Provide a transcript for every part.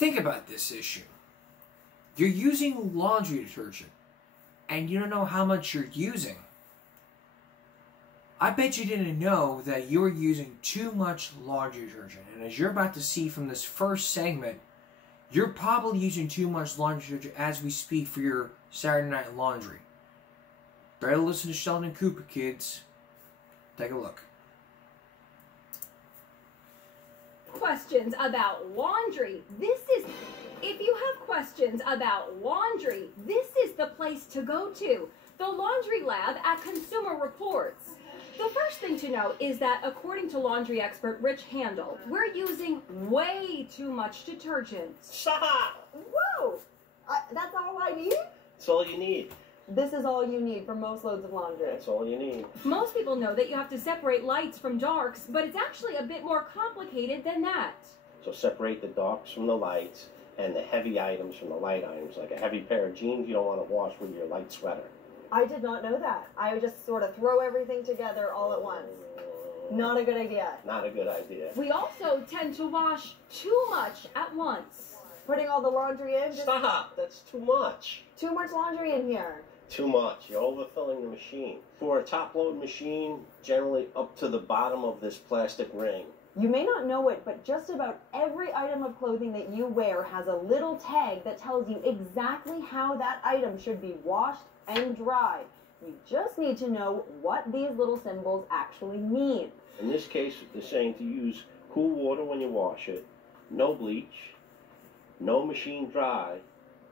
Think about this issue. You're using laundry detergent, and you don't know how much you're using. I bet you didn't know that you were using too much laundry detergent. And as you're about to see from this first segment, you're probably using too much laundry detergent as we speak for your Saturday night laundry. Better listen to Sheldon Cooper, kids. Take a look. Questions about laundry. If you have questions about laundry, this is the place to go to. The Laundry Lab at Consumer Reports. The first thing to know is that according to laundry expert Rich Handel, we're using way too much detergent. Stop! Whoa! That's all I need? That's all you need. This is all you need for most loads of laundry. That's all you need. Most people know that you have to separate lights from darks, but it's actually a bit more complicated than that. So separate the darks from the lights and the heavy items from the light items. Like a heavy pair of jeans you don't want to wash with your light sweater. I did not know that. I would just sort of throw everything together all at once. Not a good idea. Not a good idea. We also tend to wash too much at once. Putting all the laundry in, just Stop! That's too much. too much laundry in here. Too much. You're overfilling the machine. For a top-load machine, generally up to the bottom of this plastic ring. You may not know it, but just about every item of clothing that you wear has a little tag that tells you exactly how that item should be washed and dried. You just need to know what these little symbols actually mean. In this case, they're saying to use cool water when you wash it, no bleach, no machine dry.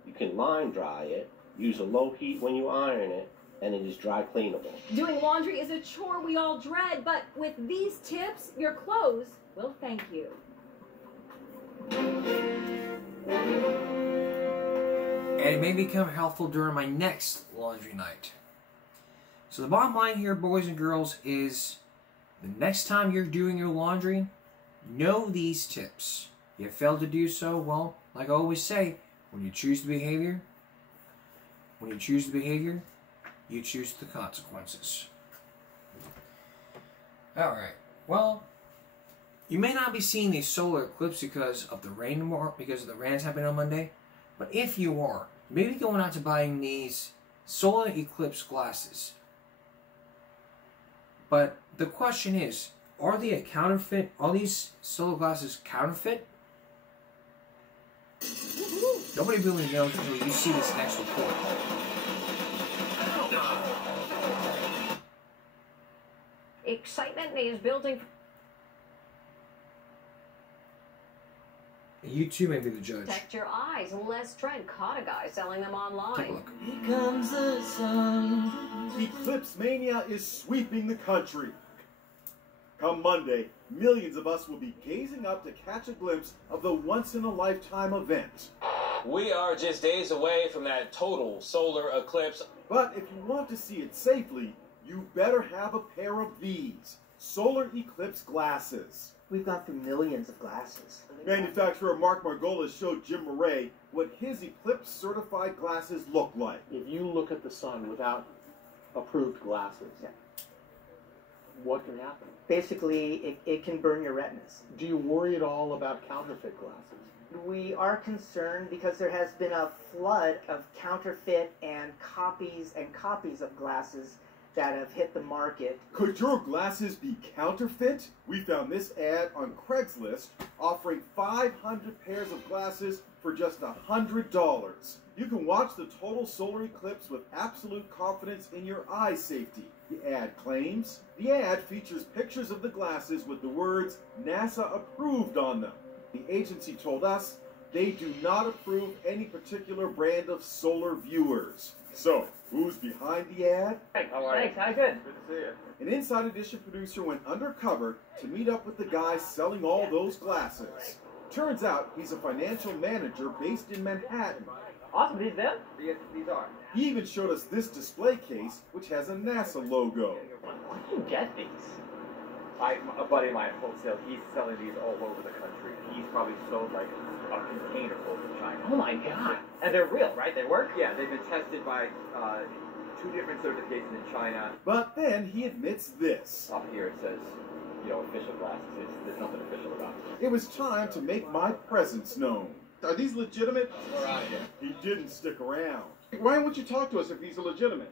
You can line dry it, use a low heat when you iron it, and it is dry cleanable. Doing laundry is a chore we all dread, but with these tips, your clothes will thank you. And it may become helpful during my next laundry night. So the bottom line here, boys and girls, is the next time you're doing your laundry, know these tips. You fail to do so, well, like I always say, when you choose the behavior, you choose the consequences. Alright, well, you may not be seeing the solar eclipse because of the rain that's happening on Monday, but if you are, maybe going out to buying these solar eclipse glasses. But the question is, are they a counterfeit? Are these solar glasses counterfeit? Nobody really knows until you see this next report. Excitement is building. And you too may be the judge. Protect your eyes. Les Trent caught a guy selling them Take a online. look. Here comes the sun. Eclipse mania is sweeping the country. Come Monday, millions of us will be gazing up to catch a glimpse of the once-in-a-lifetime event. We are just days away from that total solar eclipse. But if you want to see it safely, you better have a pair of these solar eclipse glasses. We've gone through millions of glasses. Manufacturer Mark Margolis showed Jim Murray what his eclipse certified glasses look like. If you look at the sun without approved glasses, Yeah. what can happen? Basically, it can burn your retinas. Do you worry at all about counterfeit glasses? We are concerned because there has been a flood of counterfeit and copies of glasses that have hit the market. Could your glasses be counterfeit? We found this ad on Craigslist offering 500 pairs of glasses for just $100. You can watch the total solar eclipse with absolute confidence in your eye safety, the ad claims. The ad features pictures of the glasses with the words NASA approved on them. The agency told us they do not approve any particular brand of solar viewers. So, who's behind the ad? Hey, how are you? Thanks, how good? Good to see you. An Inside Edition producer went undercover to meet up with the guy selling all those glasses. Turns out he's a financial manager based in Manhattan. Awesome, these them? These are. He even showed us this display case, which has a NASA logo. Where do you get these? A buddy of mine wholesale, he's selling these all over the country. He's probably sold like a container full to China. Oh my god. And they're real, right? They work? Yeah, they've been tested by 2 different certifications in China. But then he admits this. Up here it says, you know, official glasses. There's nothing official about it. It was time to make my presence known. Are these legitimate? We're out of here. He didn't stick around. Why won't you talk to us if these are legitimate?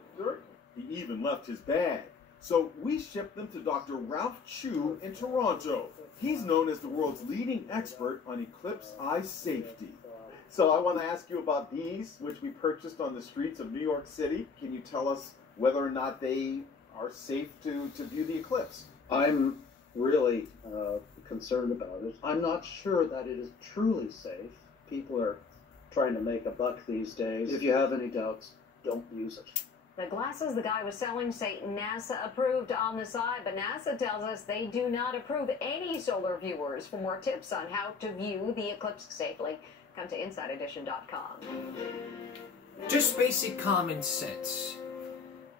He even left his bag. So we shipped them to Dr. Ralph Chu in Toronto. He's known as the world's leading expert on eclipse eye safety. So I want to ask you about these, which we purchased on the streets of New York City. Can you tell us whether or not they are safe to view the eclipse? I'm really concerned about it. I'm not sure that it is truly safe. People are trying to make a buck these days. If you have any doubts, don't use it. The glasses the guy was selling say NASA approved on the side, but NASA tells us they do not approve any solar viewers. For more tips on how to view the eclipse safely, come to InsideEdition.com. Just basic common sense.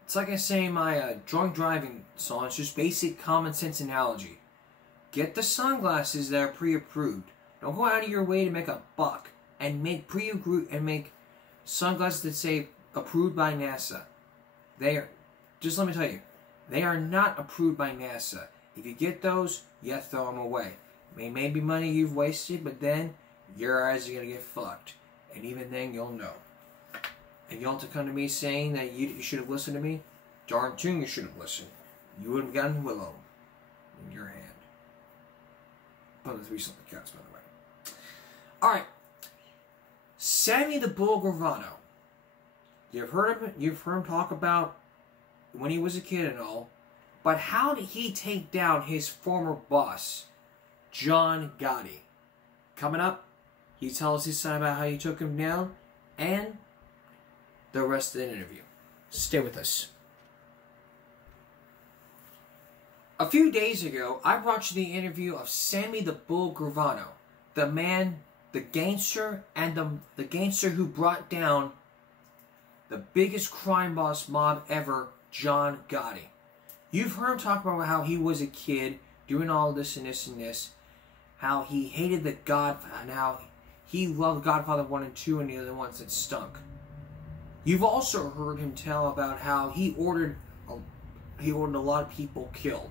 It's like I say in my drunk driving song, it's just basic common sense analogy. Get the sunglasses that are pre-approved. Don't go out of your way to make a buck and make make sunglasses that say approved by NASA. They are, just let me tell you, they are not approved by NASA. If you get those, you throw them away. It may be money you've wasted, but then your eyes are going to get fucked. And even then, you'll know. And you'll have to come to me saying that you should have listened to me? Darn tune you should have listened. You would have gotten Willow in your hand. One of the 3 something cats, by the way. Alright. Sammy the Bull Gravano. You've heard him talk about when he was a kid and all, but how did he take down his former boss, John Gotti? Coming up, he tells his son about how he took him down and the rest of the interview. Stay with us. A few days ago, I brought you the interview of Sammy the Bull Gravano, the man, the gangster, and the gangster who brought down the biggest crime boss mob ever, John Gotti. You've heard him talk about how he was a kid doing all this and this and this, how he hated the Godfather, and how he loved Godfather 1 and 2 and the other ones that stunk. You've also heard him tell about how he ordered a lot of people killed.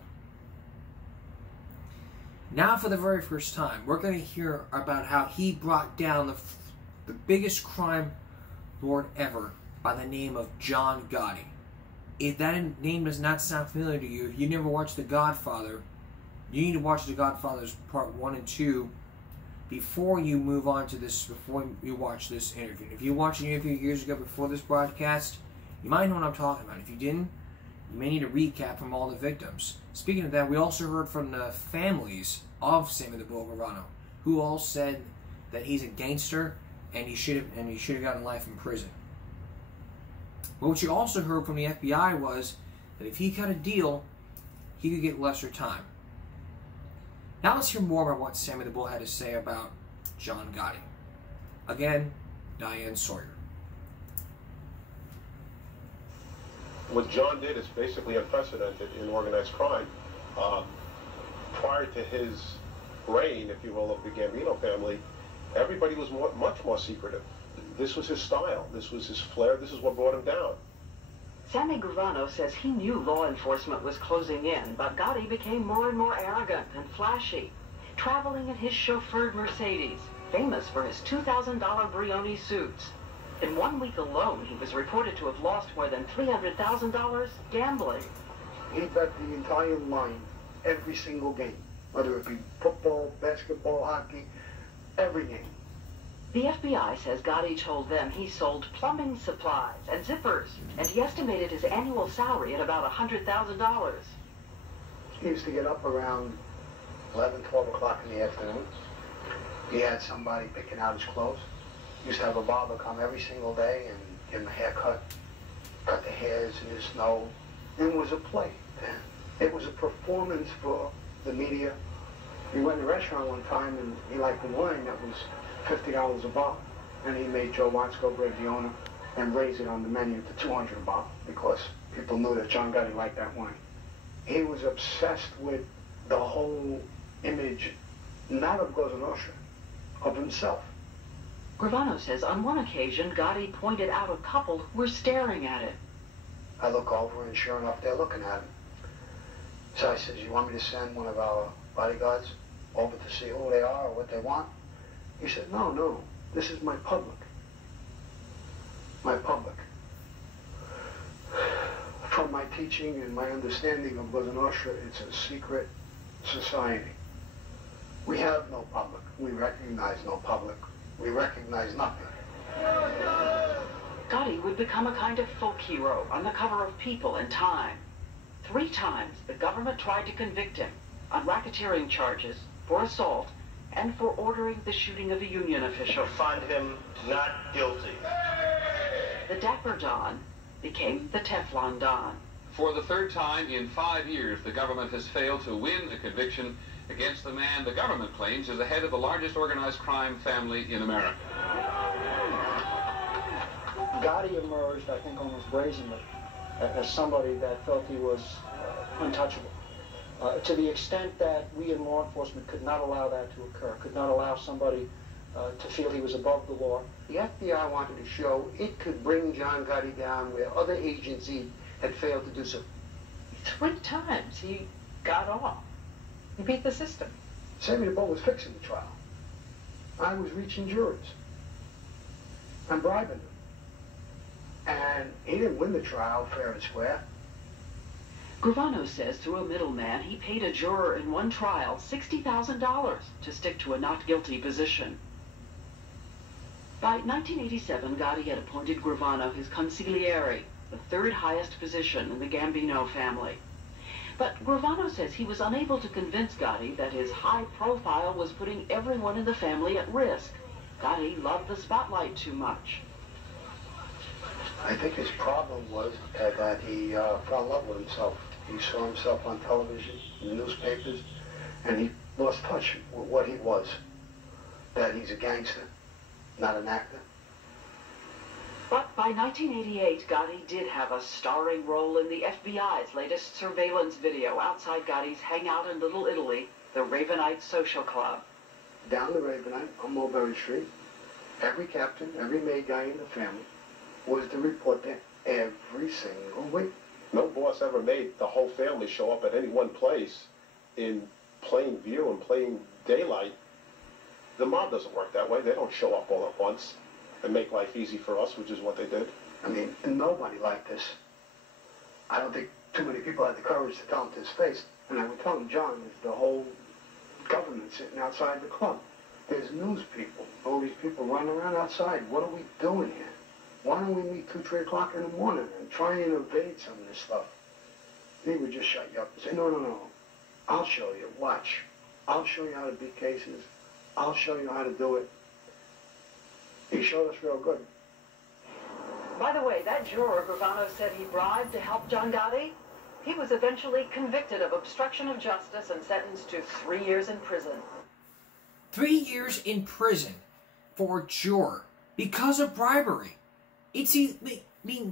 Now, for the very first time, we're going to hear about how he brought down the biggest crime lord ever by the name of John Gotti. If that name does not sound familiar to you, if you never watched The Godfather, you need to watch The Godfather's Part 1 and 2 before you move on to this, before you watch this interview. If you watched an interview years ago before this broadcast, you might know what I'm talking about. If you didn't, you may need a recap from all the victims. Speaking of that, we also heard from the families of Sammy the Bull Gravano, who all said that he's a gangster and he should have gotten life in prison. But what you also heard from the FBI was that if he cut a deal, he could get lesser time. Now let's hear more about what Sammy the Bull had to say about John Gotti. Again, Diane Sawyer. What John did is basically unprecedented in organized crime. Prior to his reign, if you will, of the Gambino family, everybody was much more secretive. This was his style. This was his flair. This is what brought him down. Sammy Gravano says he knew law enforcement was closing in, but Gotti became more and more arrogant and flashy, traveling in his chauffeured Mercedes, famous for his $2,000 Brioni suits. In 1 week alone, he was reported to have lost more than $300,000 gambling. He bet the entire line, every single game, whether it be football, basketball, hockey, every game. The FBI says Gotti told them he sold plumbing supplies and zippers, and he estimated his annual salary at about $100,000. He used to get up around 11, 12 o'clock in the afternoon. He had somebody picking out his clothes. He used to have a barber come every single day and give him a haircut, cut the hairs in his nose. It was a play then. It was a performance for the media. We went to a restaurant one time and he liked the wine that was $50 a bottle. And he made Joe Watzko, Greg the owner, and raise it on the menu to $200 a bottle because people knew that John Gotti liked that wine. He was obsessed with the whole image, not of Cosa Nostra, of himself. Gravano says on one occasion, Gotti pointed out a couple who were staring at it. I look over and sure enough, they're looking at him. So I says, you want me to send one of our bodyguards over to see who they are or what they want? He said, no, This is my public. My public. From my teaching and my understanding of Brother Nostra, it's a secret society. We have no public. We recognize no public. We recognize nothing. Gotti would become a kind of folk hero on the cover of People and Time. 3 times the government tried to convict him on racketeering charges, for assault, and for ordering the shooting of a union official. Find him not guilty. The Dapper Don became the Teflon Don. For the 3rd time in 5 years, the government has failed to win a conviction against the man the government claims is the head of the largest organized crime family in America. Gotti emerged, I think, almost brazenly as somebody that felt he was untouchable. To the extent that we in law enforcement could not allow that to occur, could not allow somebody to feel he was above the law. The FBI wanted to show it could bring John Gotti down where other agencies had failed to do so. 3 times he got off. He beat the system. Sammy the Bull was fixing the trial. I was reaching jurors. I'm bribing them. And he didn't win the trial fair and square. Gravano says through a middleman he paid a juror in one trial $60,000 to stick to a not guilty position. By 1987, Gotti had appointed Gravano his consigliere, the 3rd highest position in the Gambino family. But Gravano says he was unable to convince Gotti that his high profile was putting everyone in the family at risk. Gotti loved the spotlight too much. I think his problem was that he fell in love with himself. He saw himself on television, in the newspapers, and he lost touch with what he was. That he's a gangster, not an actor. But by 1988, Gotti did have a starring role in the FBI's latest surveillance video outside Gotti's hangout in Little Italy, the Ravenite Social Club. Down the Ravenite on Mulberry Street, every captain, every maid guy in the family was to report there every single week. No boss ever made the whole family show up at any one place in plain view and plain daylight. The mob doesn't work that way. They don't show up all at once and make life easy for us, which is what they did. I mean, nobody liked this. I don't think too many people had the courage to tell him to his face. And I would tell him, John, there's the whole government sitting outside the club. There's news people, all these people running around outside. What are we doing here? Why don't we meet 2, 3 o'clock in the morning and try and evade some of this stuff? And he would just shut you up and say, no, no, no. I'll show you. Watch. I'll show you how to beat cases. I'll show you how to do it. He showed us real good. By the way, that juror Gravano said he bribed to help John Gotti, he was eventually convicted of obstruction of justice and sentenced to 3 years in prison. 3 years in prison for a juror because of bribery.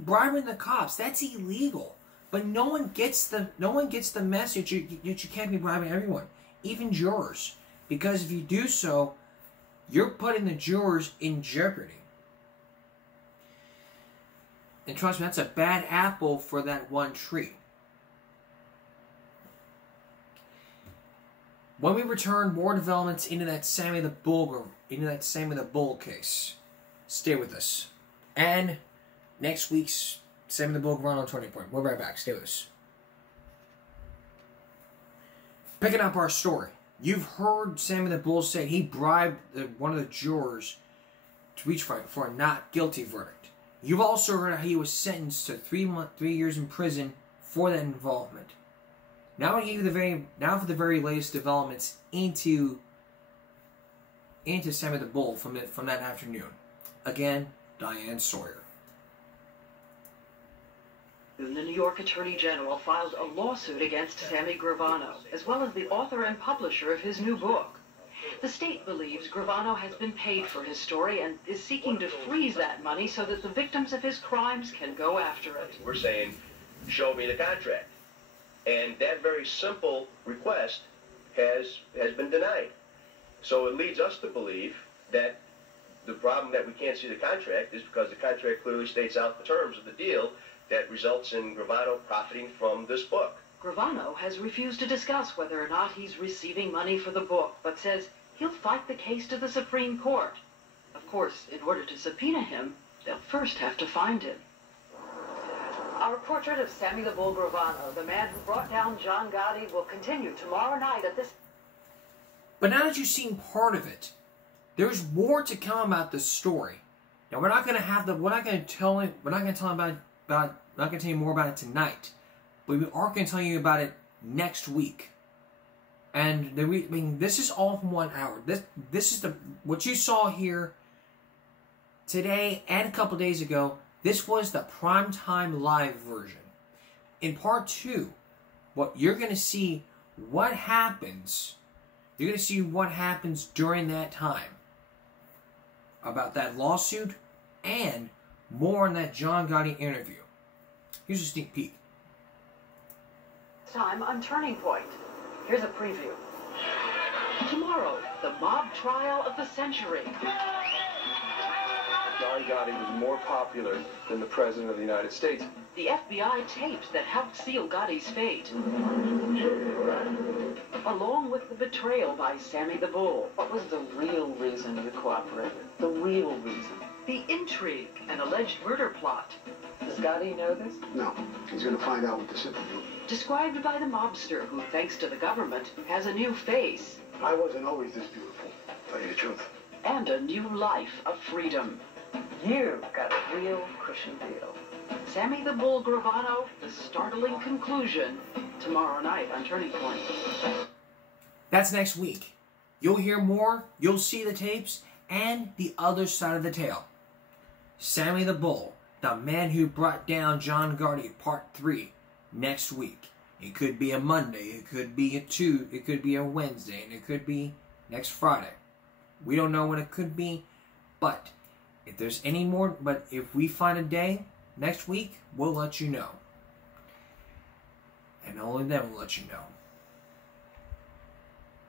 Bribing the cops, that's illegal. But no one gets the message that you can't be bribing everyone, even jurors. Because if you do so, you're putting the jurors in jeopardy. And trust me, that's a bad apple for that one tree. When we return, more developments into that Sammy the Bull case. Stay with us. And next week's Sammy the Bull run on Turning Point. We'll be right back. Stay with us. Picking up our story. You've heard Sammy the Bull say he bribed one of the jurors to reach for a not guilty verdict. You've also heard how he was sentenced to 3 years in prison for that involvement. Now I give you for the very latest developments into Sammy the Bull from that afternoon. Again, Diane Sawyer. The New York Attorney General filed a lawsuit against Sammy Gravano, as well as the author and publisher of his new book. The state believes Gravano has been paid for his story and is seeking to freeze that money so that the victims of his crimes can go after it. We're saying, show me the contract. And that very simple request has been denied. So it leads us to believe that the problem that we can't see the contract is because the contract clearly states out the terms of the deal that results in Gravano profiting from this book. Gravano has refused to discuss whether or not he's receiving money for the book, but says he'll fight the case to the Supreme Court. Of course, in order to subpoena him, they'll first have to find him. Our portrait of Sammy the Bull Gravano, the man who brought down John Gotti, will continue tomorrow night at this... But now that you've seen part of it, there's more to come about this story. Now we're not going to have the, we're not going to tell you more about it tonight, but we are going to tell you about it next week. And this is all from 1 hour. This is what you saw here today and a couple days ago. This was the primetime live version. In part 2, what you're going to see what happens. You're going to see what happens during that time about that lawsuit and more on that John Gotti interview. Here's a sneak peek. Time on Turning Point. Here's a preview. Tomorrow, the mob trial of the century. John Gotti was more popular than the President of the United States. The FBI tapes that helped seal Gotti's fate. Along with the betrayal by Sammy the Bull. What was the real reason you cooperated? The real reason? The intrigue and alleged murder plot. Does Gotti know this? No. He's going to find out with this interview. Described by the mobster who, thanks to the government, has a new face. I wasn't always this beautiful, to tell you the truth. And a new life of freedom. You got a real cushion deal. Sammy the Bull Gravano, the startling conclusion, tomorrow night on Turning Point. That's next week. You'll hear more, you'll see the tapes, and the other side of the tale. Sammy the Bull, the man who brought down John Gotti, part 3, next week. It could be a Monday, it could be it could be a Wednesday, and it could be next Friday. We don't know what it could be, but if there's any more, but if we find a day next week, we'll let you know. And only then we'll let you know.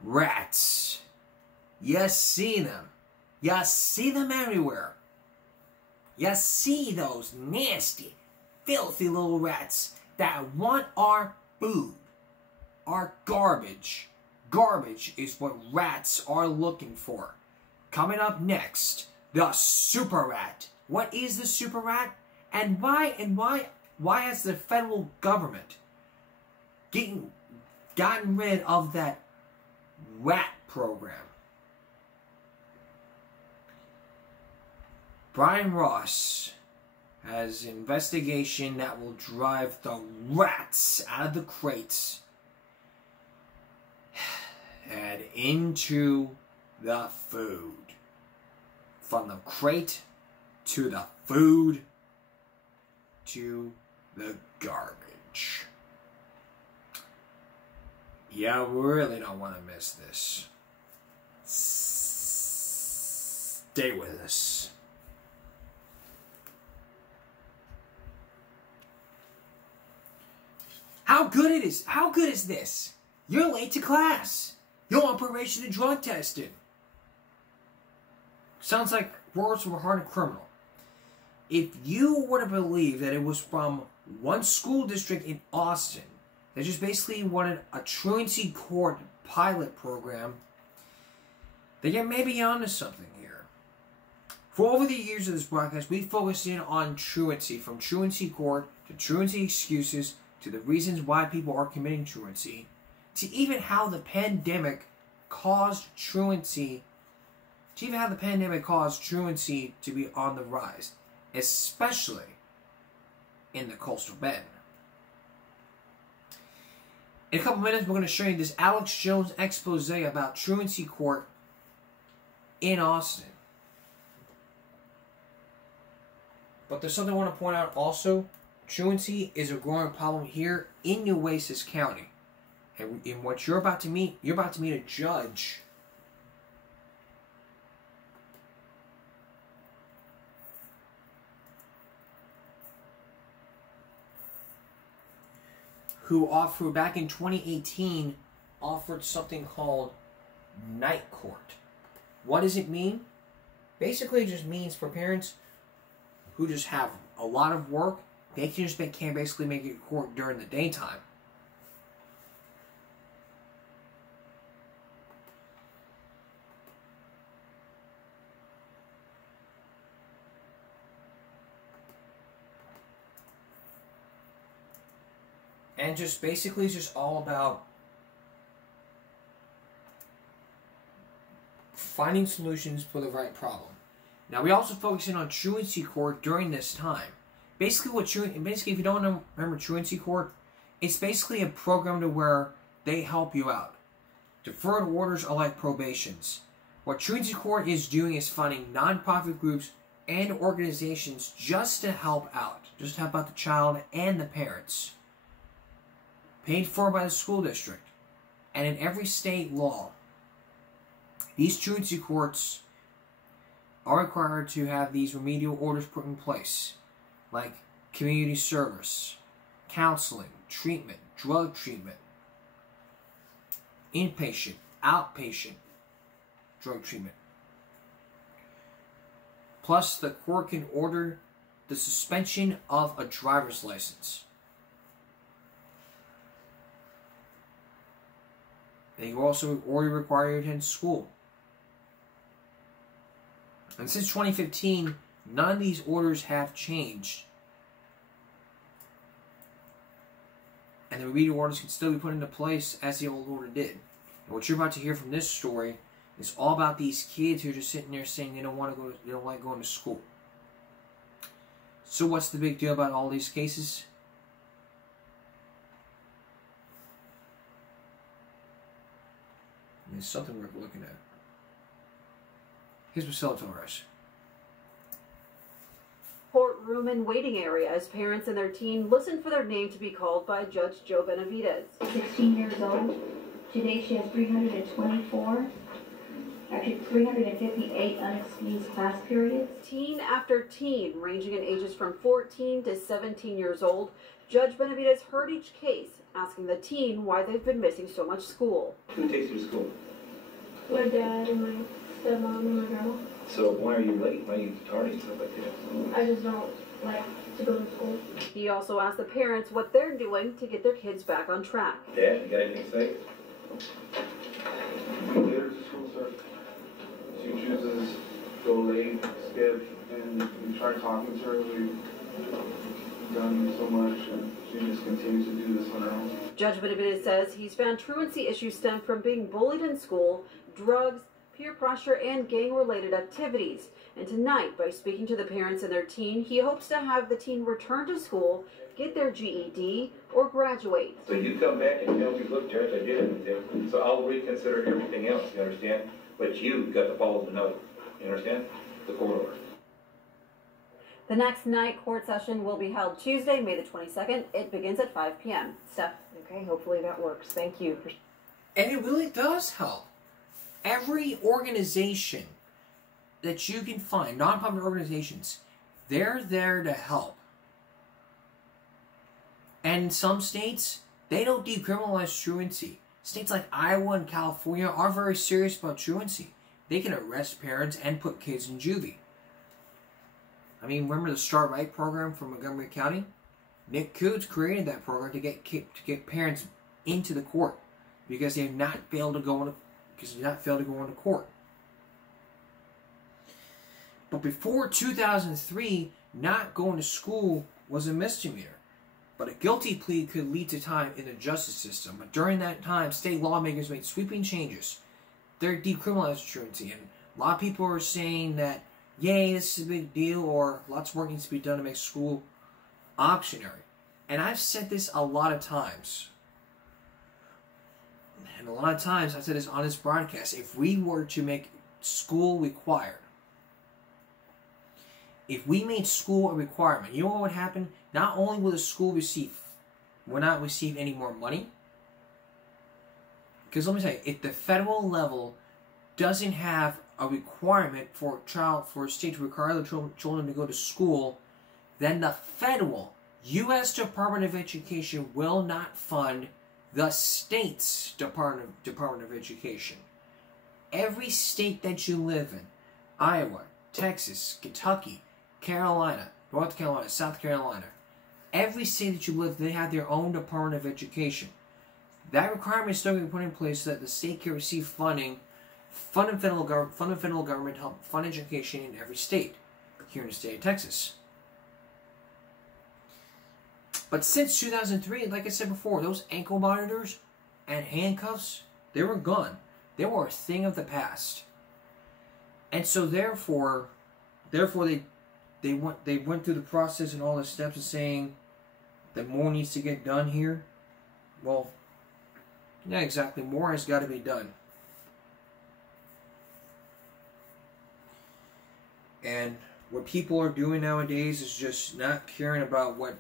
Rats. You see them. You see them everywhere. You see those nasty, filthy little rats that want our food. Our garbage. Garbage is what rats are looking for. Coming up next, the super rat. What is the super rat? And why has the federal government gotten rid of that rat program? Brian Ross has an investigation that will drive the rats out of the crates and into the food. From the crate to the food to the garbage. You really don't want to miss this. Stay with us. How good is this? You're late to class. You're on probation and drug tested. Sounds like words from a hardened criminal. If you were to believe that it was from one school district in Austin that just basically wanted a truancy court pilot program, then you're maybe onto something here. For over the years of this broadcast, we focused in on truancy, from truancy court to truancy excuses to the reasons why people are committing truancy, to even how the pandemic caused truancy to be on the rise, especially in the coastal bend. In a couple minutes, we're going to show you this Alex Jones expose about truancy court in Austin. But there's something I want to point out also. Truancy is a growing problem here in Nueces County. And in what you're about to meet a judge who back in 2018, offered something called night court. What does it mean? Basically, it just means for parents who just have a lot of work, they can't basically make it court during the daytime. And just basically, it's just all about finding solutions for the right problem. Now, we also focus in on truancy court during this time. Basically, if you don't remember truancy court, it's basically a program to where they help you out. Deferred orders are like probations. What truancy court is doing is finding non-profit groups and organizations just to help out. Just to help out the child and the parents. Paid for by the school district. And in every state law, these truancy courts are required to have these remedial orders put in place. Like community service, counseling, treatment, drug treatment, inpatient, outpatient drug treatment. Plus, the court can order the suspension of a driver's license. They also order require you to attend school. And since 2015, none of these orders have changed. And the remedial orders can still be put into place as the old order did. And what you're about to hear from this story is all about these kids who are just sitting there saying they don't want to go. They don't like going to school. So what's the big deal about all these cases? There's something worth looking at. Here's Priscilla Torres. Courtroom and waiting area as parents and their teen listen for their name to be called by Judge Joe Benavidez. 16 years old. Today she has 324, actually 358 unexcused class periods. Teen after teen, ranging in ages from 14 to 17 years old, Judge Benavidez heard each case, asking the teen why they've been missing so much school. Who takes you to school? My dad and my stepmom and my grandma. So why are you late? Why are you tardy and stuff like that? I just don't like to go to school. He also asked the parents what they're doing to get their kids back on track. Dad, you got anything to say? We get her to school, sir. She chooses to go late, skip, and we try talking to her. We've done so much, and she just continues to do this on her own. Judge Benavidez says he's found truancy issues stem from being bullied in school, drugs, peer pressure, and gang-related activities. And tonight, by speaking to the parents and their teen, he hopes to have the teen return to school, get their GED, or graduate. So you come back and tell me, look, Judge, I did everything. So I'll reconsider everything else, you understand? But you got to follow the note, you understand? The court order. The next night court session will be held Tuesday, May the 22nd. It begins at 5 p.m. Steph. Okay, hopefully that works. Thank you. And it really does help. Every organization that you can find, non-profit organizations, they're there to help. And in some states, they don't decriminalize truancy. States like Iowa and California are very serious about truancy. They can arrest parents and put kids in juvie. I mean, remember the Start Right program from Montgomery County? Nick Coots created that program to get parents into the court because they have not failed to go into court. But before 2003, not going to school was a misdemeanor. But a guilty plea could lead to time in the justice system. But during that time, state lawmakers made sweeping changes. They're decriminalizing truancy. And a lot of people are saying that, yay, this is a big deal, or lots of work needs to be done to make school optionary. And I've said this a lot of times. And a lot of times I've said this on this broadcast. If we were to make school required, if we made school a requirement, you know what would happen? Not only will the school not receive any more money, because let me tell you, if the federal level doesn't have a requirement for a state to require the children to go to school, then the federal U.S. Department of Education will not fund the state's Department of Education. Every state that you live in, Iowa, Texas, Kentucky, Carolina, North Carolina, South Carolina, every state that you live in, they have their own Department of Education. That requirement is still going to be put in place so that the state can receive funding, fund the federal government to help fund education in every state here in the state of Texas. But since 2003, like I said before, those ankle monitors and handcuffs, they were gone. They were a thing of the past. And so therefore they went through the process and all the steps of saying that more needs to get done here. Well, not exactly. More has got to be done. And what people are doing nowadays is just not caring about what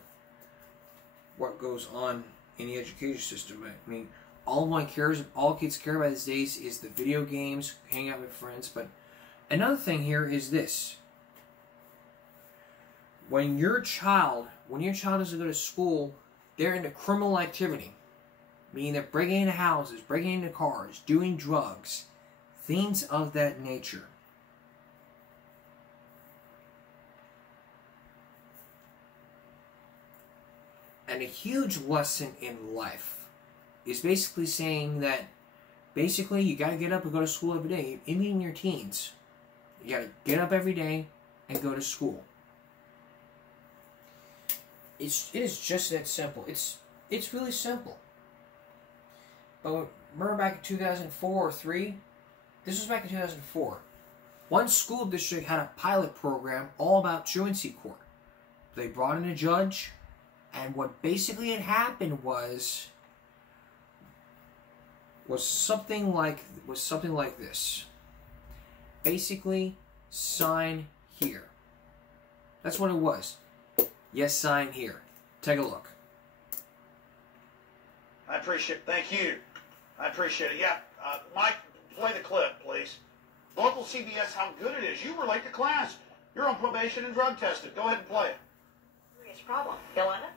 goes on in the education system. I mean, all kids care about these days is the video games, hanging out with friends. But another thing here is this. When your child doesn't go to school, they're into criminal activity. Meaning they're breaking into houses, breaking into cars, doing drugs, things of that nature. And a huge lesson in life is basically saying that you got to get up and go to school every day, even in your teens. You got to get up every day and go to school. It is just that simple. It's really simple. But remember back in 2004 or 3? This was back in 2004. One school district had a pilot program all about truancy court. They brought in a judge, and what basically had happened was something like this. Basically, sign here. That's what it was. Yes, sign here. Take a look. I appreciate it. Thank you. I appreciate it. Yeah, Mike, play the clip, please. Local CBS, how good it is. You were late to class. You're on probation and drug tested. Go ahead and play it. Serious problem. Yolanda?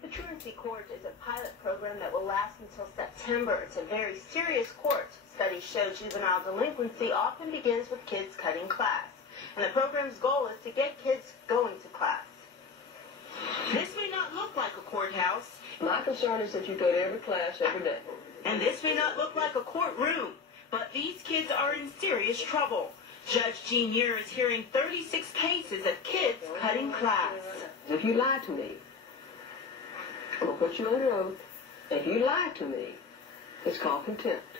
The Truancy Court is a pilot program that will last until September. It's a very serious court. Studies show juvenile delinquency often begins with kids cutting class. And the program's goal is to get kids going to class. This may not look like a courthouse. My concern is that you go to every class every day. And this may not look like a courtroom, but these kids are in serious trouble. Judge Jean Muir is hearing 36 cases of kids cutting class. If you lie to me, I'm going to put you under oath. If you lie to me, it's called contempt.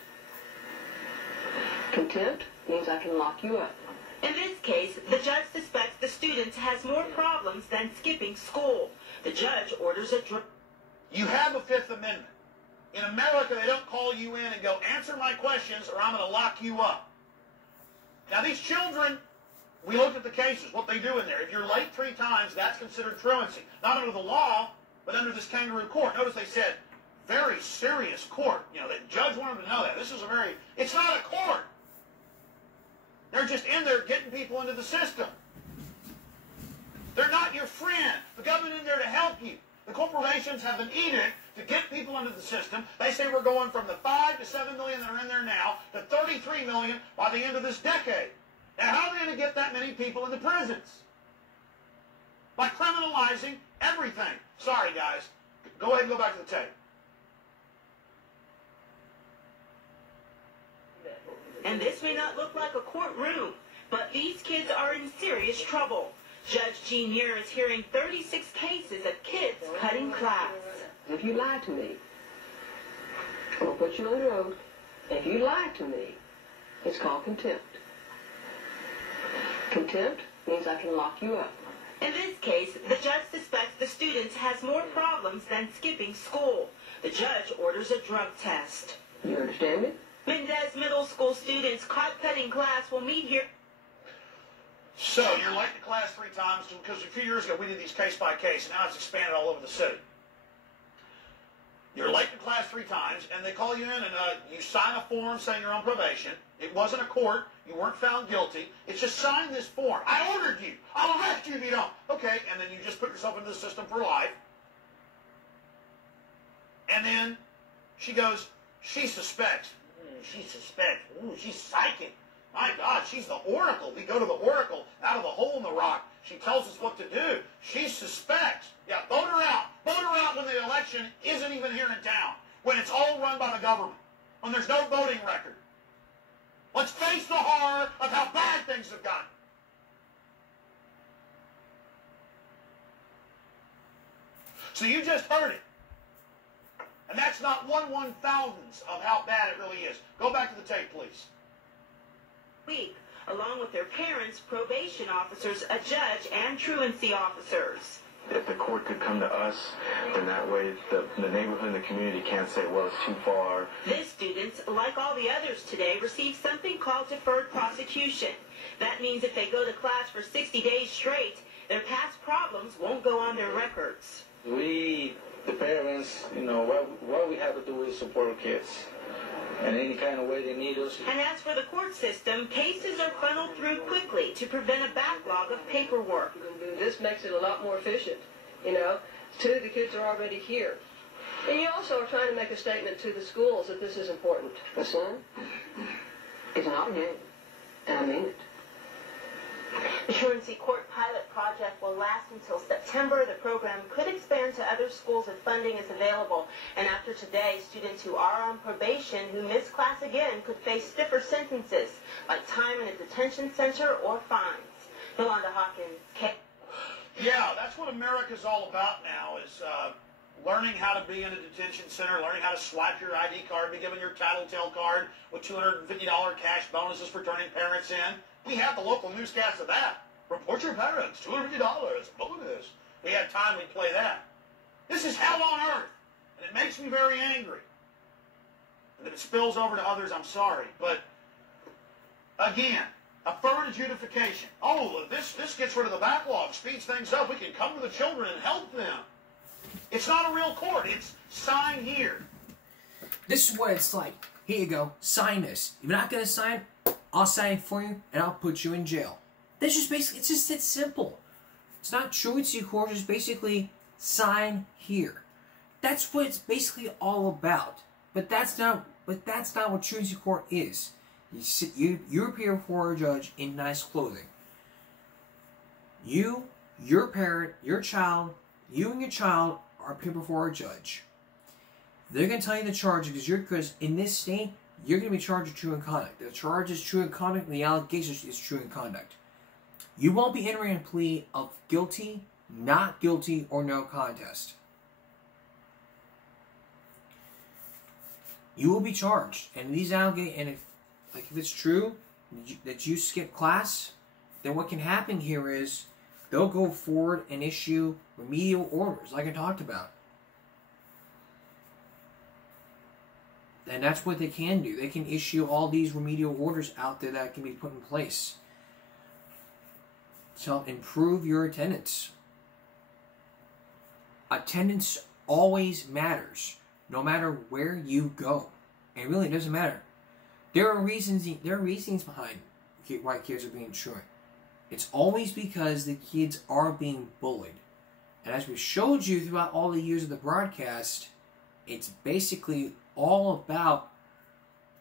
Contempt means I can lock you up. In this case, the judge suspects the student has more problems than skipping school. The judge orders a drug. You have a Fifth Amendment. In America, they don't call you in and go, answer my questions or I'm going to lock you up. Now, these children, we looked at the cases, what they do in there. If you're late 3 times, that's considered truancy. Not under the law, but under this kangaroo court. Notice they said, very serious court. You know, the judge wanted them to know that. This is it's not a court. They're just in there getting people into the system. They're not your friend. The government in there to help you. The corporations have an edict to get people into the system. They say we're going from the 5 to 7 million that are in there now to 33 million by the end of this decade. Now, how are they going to get that many people into prisons? By criminalizing everything. Sorry, guys. Go ahead and go back to the tape. And this may not look like a courtroom, but these kids are in serious trouble. Judge Jean Muir is hearing 36 cases of kids cutting class. If you lie to me, I'm going to put you under oath. If you lie to me, it's called contempt. Contempt means I can lock you up. In this case, the judge suspects the student has more problems than skipping school. The judge orders a drug test. You understand me? Mendez Middle School students caught cutting class will meet here. So, you're late to class 3 times, because a few years ago we did these case by case, and now it's expanded all over the city. You're late to class 3 times, and they call you in, and you sign a form saying you're on probation. It wasn't a court. You weren't found guilty. It's just sign this form. I ordered you. I'll arrest you if you don't. Okay, and then you just put yourself into the system for life. And then she goes, she suspects. She suspects. Ooh, she's psychic. My God, she's the oracle. We go to the oracle out of the hole in the rock. She tells us what to do. She suspects. Yeah, vote her out. Vote her out when the election isn't even here in town. When it's all run by the government. When there's no voting record. Let's face the horror of how bad things have gotten. So you just heard it. And that's not 1/1000th of how bad it really is. Go back to the tape, please. Week, along with their parents, probation officers, a judge, and truancy officers. If the court could come to us, then that way the neighborhood and the community can't say, well, it's too far. This students, like all the others today, receive something called deferred prosecution. That means if they go to class for 60 days straight, their past problems won't go on their records. We, the parents, what we have to do is support our kids. And any kind of way they need us. And as for the court system, cases are funneled through quickly to prevent a backlog of paperwork. This makes it a lot more efficient. Two of the kids are already here. And you also are trying to make a statement to the schools that this is important. Son, it's not a game, and I mean it. The Truancy Court pilot project will last until September. The program could expand to other schools if funding is available. And after today, students who are on probation who miss class again could face stiffer sentences, like time in a detention center or fines. Yolanda Hawkins, Yeah, that's what America's all about now, is learning how to be in a detention center, learning how to swipe your ID card, be given your tattletale card with $250 cash bonuses for turning parents in. We have the local newscast of that. Report your parents, $250, bonus. We had time, we'd play that. This is hell on earth, and it makes me very angry. And if it spills over to others, I'm sorry. But, again, deferred adjudication. Oh, this gets rid of the backlog, speeds things up. We can come to the children and help them. It's not a real court. It's sign here. This is what it's like. Here you go. Sign this. If you're not going to sign, I'll sign it for you, and I'll put you in jail. This is basically, it's just that simple. It's not truancy court. It's basically sign here. That's what it's basically all about. But that's not what truancy court is. You appear before a judge in nice clothing. You, your parent, your child, you and your child are appear before a judge. They're going to tell you the charge because in this state, you're going to be charged with truant conduct. The charge is truant conduct, and the allegation is truant conduct. You won't be entering a plea of guilty, not guilty, or no contest. You will be charged, and these allegations, and if it's true that you skip class, then what can happen here is they'll go forward and issue remedial orders, like I talked about. And that's what they can do. They can issue all these remedial orders out there that can be put in place to improve your attendance. Attendance always matters, no matter where you go. It really doesn't matter. There are reasons behind why kids are being truant. It's always because the kids are being bullied. And as we showed you throughout all the years of the broadcast, it's basically all about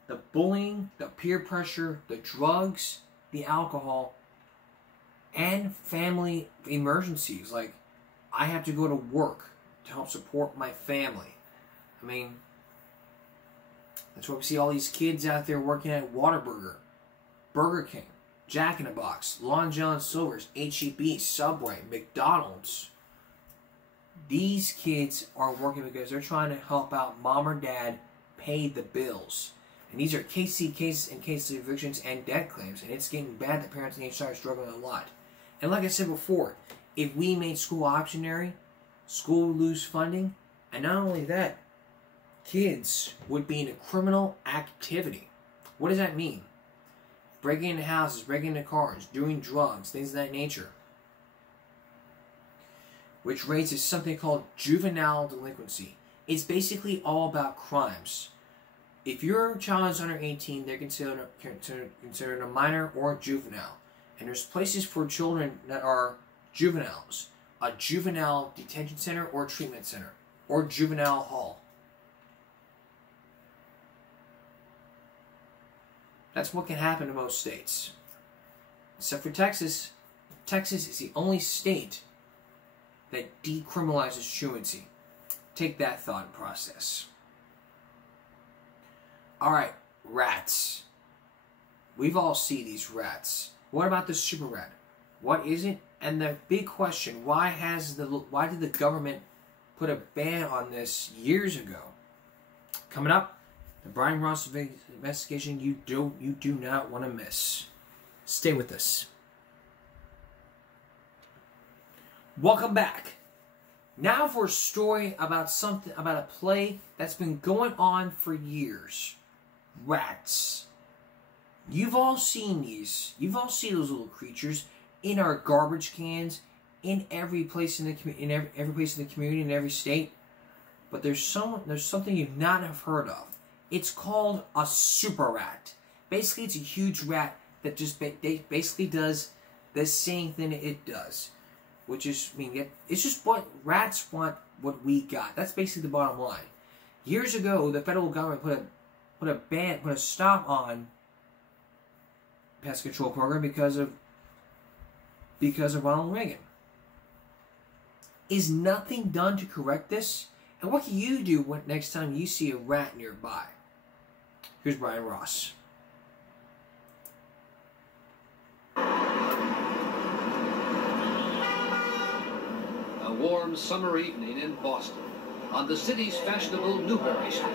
the bullying, the peer pressure, the drugs, the alcohol, and family emergencies. Like, I have to go to work to help support my family. I mean, that's why we see all these kids out there working at Whataburger, Burger King, Jack in the Box, Long John Silver's, H-E-B, Subway, McDonald's. These kids are working because they're trying to help out mom or dad pay the bills. And these are KC cases and cases of evictions and debt claims. And it's getting bad. The parents and HR are struggling a lot. And like I said before, if we made school optionary, school would lose funding. And not only that, kids would be in a criminal activity. What does that mean? Breaking into houses, breaking into cars, doing drugs, things of that nature. Which raises something called juvenile delinquency. It's basically all about crimes. If your child is under 18, they're considered a minor or a juvenile. And there's places for children that are juveniles. A juvenile detention center or treatment center. Or juvenile hall. That's what can happen in most states. Except for Texas. Texas is the only state that decriminalizes truancy. Take that thought process. Alright, rats. We've all seen these rats. What about the super rat? What is it? And the big question, why did the government put a ban on this years ago. Coming up, the Brian Ross investigation you do not want to miss. Stay with us. Welcome back. Now for a story about a plague that's been going on for years. Rats. You've all seen these. You've all seen those little creatures in our garbage cans, in every place in the every place in the community, in every state. But there's something you've not have heard of. It's called a super rat. Basically, it's a huge rat that just basically does the same thing it does, which is, it's just what rats want. What we got. That's basically the bottom line. Years ago, the federal government put a stop on pest control program because of Ronald Reagan. Is nothing done to correct this? And what can you do next time you see a rat nearby? Here's Brian Ross. A warm summer evening in Boston, on the city's fashionable Newbury Street.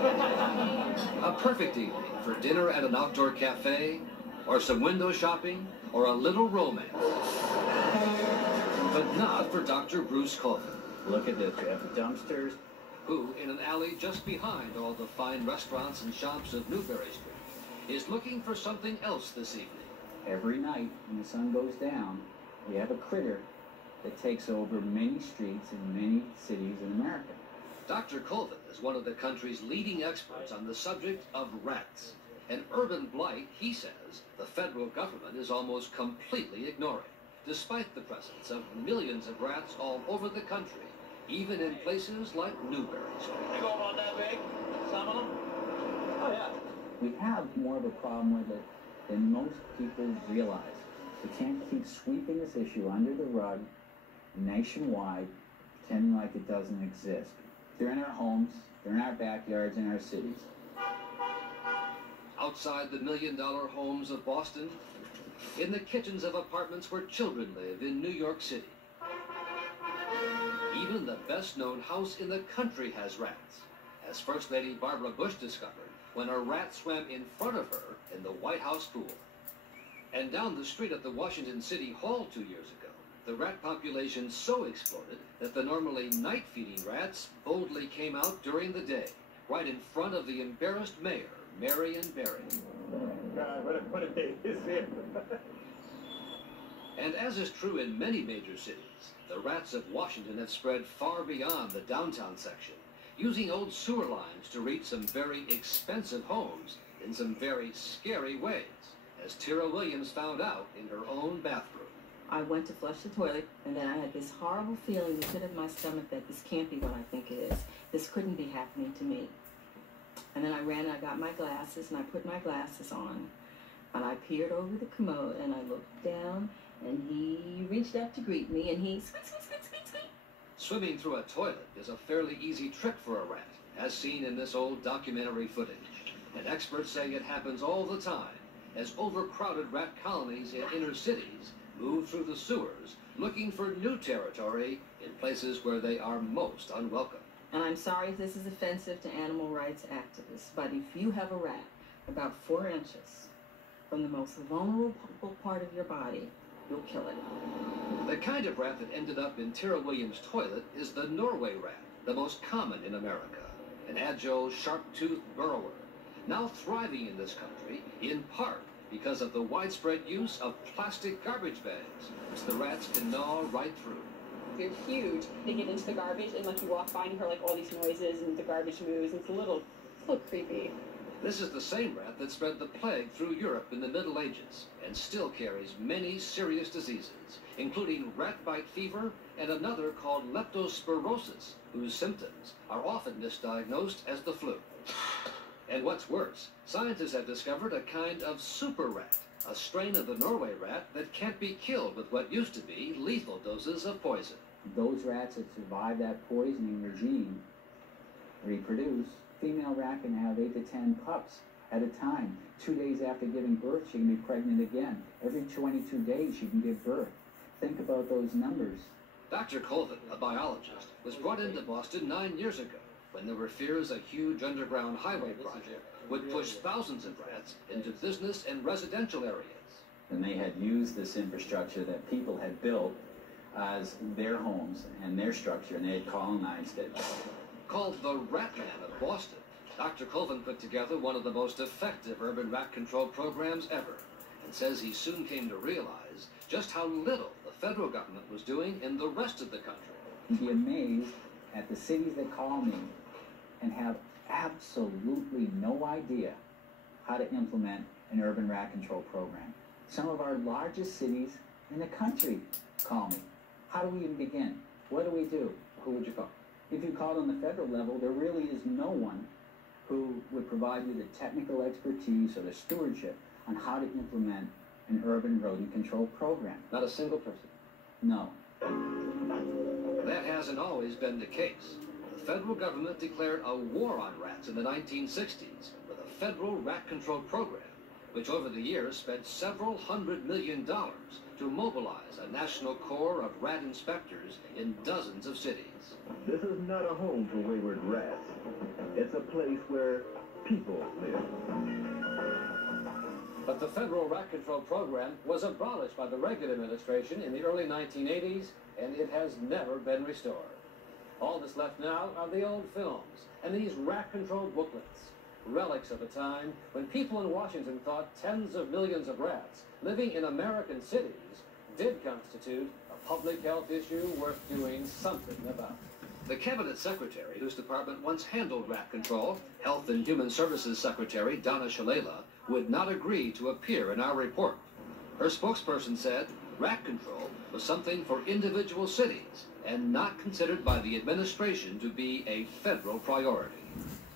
A perfect evening for dinner at an outdoor cafe, or some window shopping, or a little romance. But not for Dr. Bruce Colvin. Look at this, we have the dumpsters. Who, in an alley just behind all the fine restaurants and shops of Newbury Street, is looking for something else this evening. Every night when the sun goes down, we have a critter that takes over many streets in many cities in America. Dr. Colvin is one of the country's leading experts on the subject of rats. An urban blight, he says, the federal government is almost completely ignoring, despite the presence of millions of rats all over the country, even in places like Newbury Street. They go about that big? Some of them? Oh, yeah. We have more of a problem with it than most people realize. We can't keep sweeping this issue under the rug nationwide, pretending like it doesn't exist. They're in our homes, they're in our backyards, in our cities. Outside the million-dollar homes of Boston, in the kitchens of apartments where children live in New York City. Even the best-known house in the country has rats, as First Lady Barbara Bush discovered when a rat swam in front of her in the White House pool. And down the street at the Washington City Hall 2 years ago, the rat population so exploded that the normally night-feeding rats boldly came out during the day, right in front of the embarrassed mayor, Marion Barry. God, what a day is it? And as is true in many major cities, the rats of Washington have spread far beyond the downtown section, using old sewer lines to reach some very expensive homes in some very scary ways, as Tira Williams found out in her own bathroom. I went to flush the toilet, and then I had this horrible feeling in the pit of my stomach that this can't be what I think it is. This couldn't be happening to me. And then I ran and I got my glasses, and I put my glasses on, and I peered over the commode, and I looked down, and he reached up to greet me, and he squeak, squeak, squeak, squeak, squeak. Swimming through a toilet is a fairly easy trick for a rat, as seen in this old documentary footage. And experts say it happens all the time, as overcrowded rat colonies in inner cities move through the sewers, looking for new territory in places where they are most unwelcome. And I'm sorry if this is offensive to animal rights activists, but if you have a rat about 4 inches from the most vulnerable part of your body, you'll kill it. The kind of rat that ended up in Tira Williams' toilet is the Norway rat, the most common in America. An agile, sharp-toothed burrower, now thriving in this country, in part because of the widespread use of plastic garbage bags, which the rats can gnaw right through. They're huge. They get into the garbage, and like you walk by and you hear like all these noises, and the garbage moves, and it's a little creepy. This is the same rat that spread the plague through Europe in the Middle Ages and still carries many serious diseases, including rat bite fever and another called leptospirosis, whose symptoms are often misdiagnosed as the flu. And what's worse, scientists have discovered a kind of super rat, a strain of the Norway rat that can't be killed with what used to be lethal doses of poison. Those rats that survive that poisoning regime reproduce. Female rat can have 8 to 10 pups at a time. 2 days after giving birth, she can be pregnant again. Every 22 days, she can give birth. Think about those numbers. Dr. Colvin, a biologist, was brought into Boston 9 years ago when there were fears a huge underground highway project would push thousands of rats into business and residential areas. And they had used this infrastructure that people had built as their homes and their structure, and they had colonized it. Called the Rat Man of Boston, Dr. Colvin put together one of the most effective urban rat control programs ever, and says he soon came to realize just how little the federal government was doing in the rest of the country. You'd be amazed at the cities that call me and have absolutely no idea how to implement an urban rat control program. Some of our largest cities in the country call me. How do we even begin? What do we do? Who would you call? If you called on the federal level, there really is no one who would provide you the technical expertise or the stewardship on how to implement an urban rodent control program. Not a single person? No. That hasn't always been the case. The federal government declared a war on rats in the 1960s with a federal rat control program, which over the years spent several $100 million to mobilize a national corps of rat inspectors in dozens of cities. This is not a home for wayward rats. It's a place where people live. But the federal rat control program was abolished by the Reagan administration in the early 1980s, and it has never been restored. All that's left now are the old films and these rat control booklets, relics of a time when people in Washington thought tens of millions of rats living in American cities did constitute a public health issue worth doing something about. The cabinet secretary whose department once handled rat control, Health and Human Services Secretary Donna Shalala, would not agree to appear in our report. Her spokesperson said rat control was something for individual cities and not considered by the administration to be a federal priority.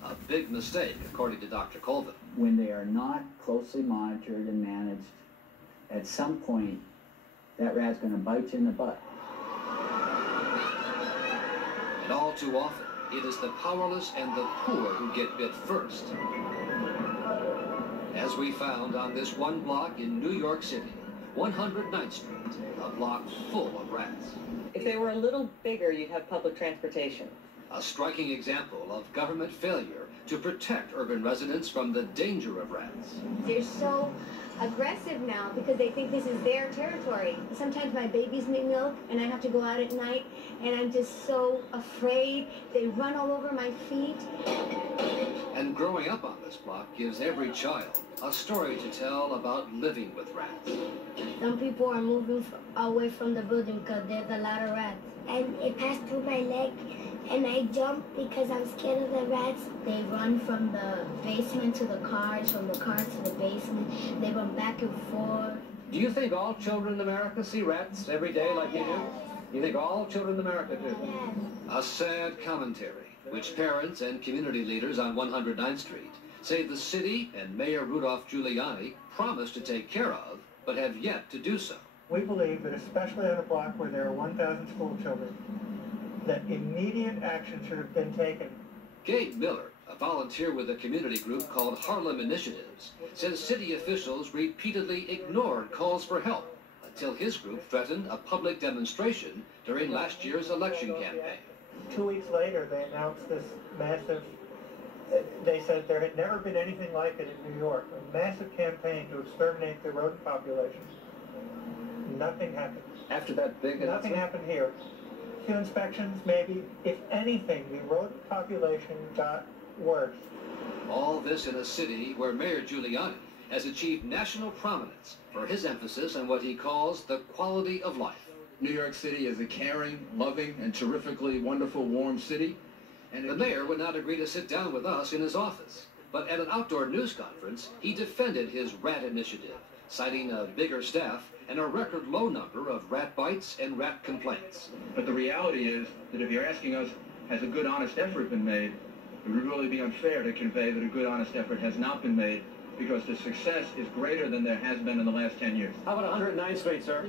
A big mistake, according to Dr. Colvin. When they are not closely monitored and managed, at some point, that rat's going to bite you in the butt. And all too often, it is the powerless and the poor who get bit first. As we found on this one block in New York City, 109th Street, a block full of rats. If they were a little bigger, you'd have public transportation. A striking example of government failure to protect urban residents from the danger of rats. They're so aggressive now because they think this is their territory. Sometimes my babies need milk and I have to go out at night and I'm just so afraid. They run all over my feet. And growing up on this block gives every child a story to tell about living with rats. Some people are moving away from the building because there's a lot of rats. And it passed through my leg and I jumped because I'm scared of the rats. They run from the basement to the cars, from the cars to the basement. They run back and forth. Do you think all children in America see rats every day like you do? You think all children in America do? A sad commentary, which parents and community leaders on 109th Street say the city and Mayor Rudolph Giuliani promised to take care of, but have yet to do so. We believe that especially on a block where there are 1,000 school children, that immediate action should have been taken. Gabe Miller, a volunteer with a community group called Harlem Initiatives, says city officials repeatedly ignored calls for help until his group threatened a public demonstration during last year's election campaign. 2 weeks later, they announced this massive, they said there had never been anything like it in New York, a massive campaign to exterminate the rodent population. Nothing happened. After that big announcement? Nothing happened here. Few inspections, maybe. If anything, the rodent population got worse. All this in a city where Mayor Giuliani has achieved national prominence for his emphasis on what he calls the quality of life. New York City is a caring, loving, and terrifically wonderful, warm city. And the mayor would not agree to sit down with us in his office. But at an outdoor news conference, he defended his rat initiative, citing a bigger staff and a record low number of rat bites and rat complaints. But the reality is that if you're asking us, has a good, honest effort been made, it would really be unfair to convey that a good, honest effort has not been made, because the success is greater than there has been in the last 10 years. How about 109th Street, sir?